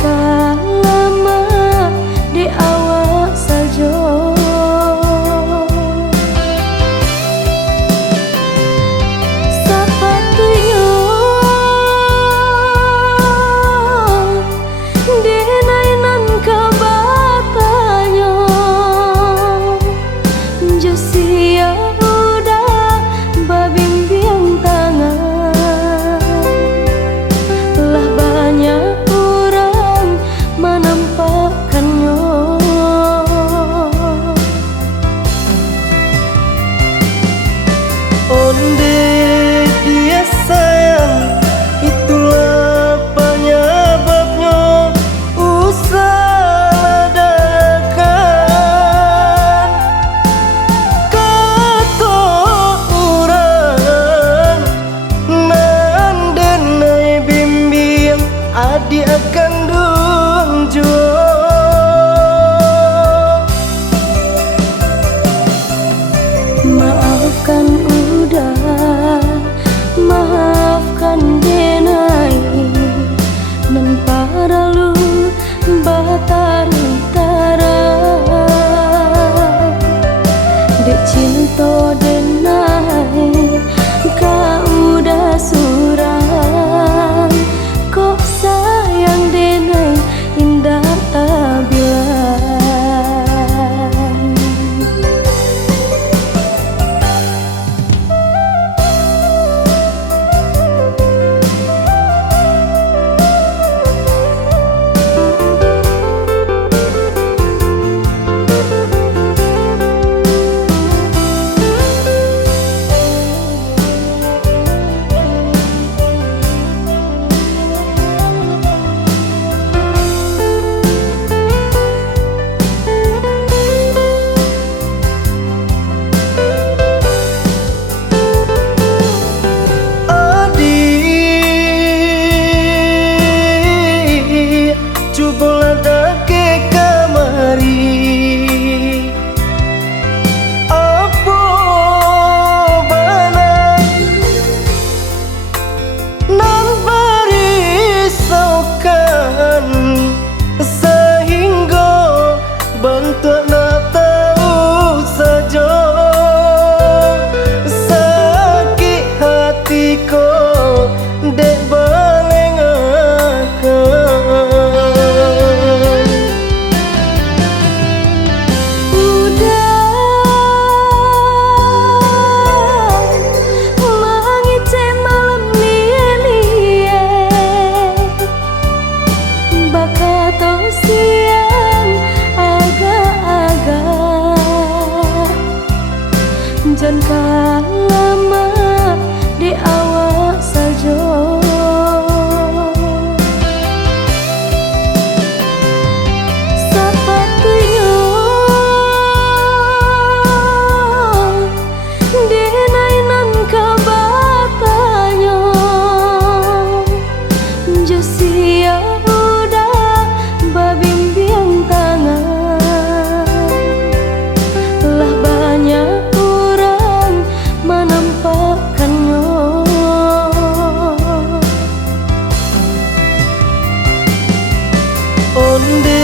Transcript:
Jangka lama di awak saja, sepatunya dinainan ke batanya, Josia udah babimbiang tangan. Lah banyak orang menampakkannya, onde dia sayang, itulah penyebabnya. Usah adakan kata orang nan denai bimbing adik akan dung jua. Maafkan udah, maafkan denai, nan paralu batara dek cinta denai, kau udah surang, kok sayang denai indah tak bilang. Bola dake kamari, apa bana nan berisaukan sehingga bentuk nak tahu saja sakit hatiku dek baleng akan. Jangka lama di awak saja, sepatunya dinainan ke batanya, Josia udah babimbiang tangan. Lah banyak menampakkannya, onde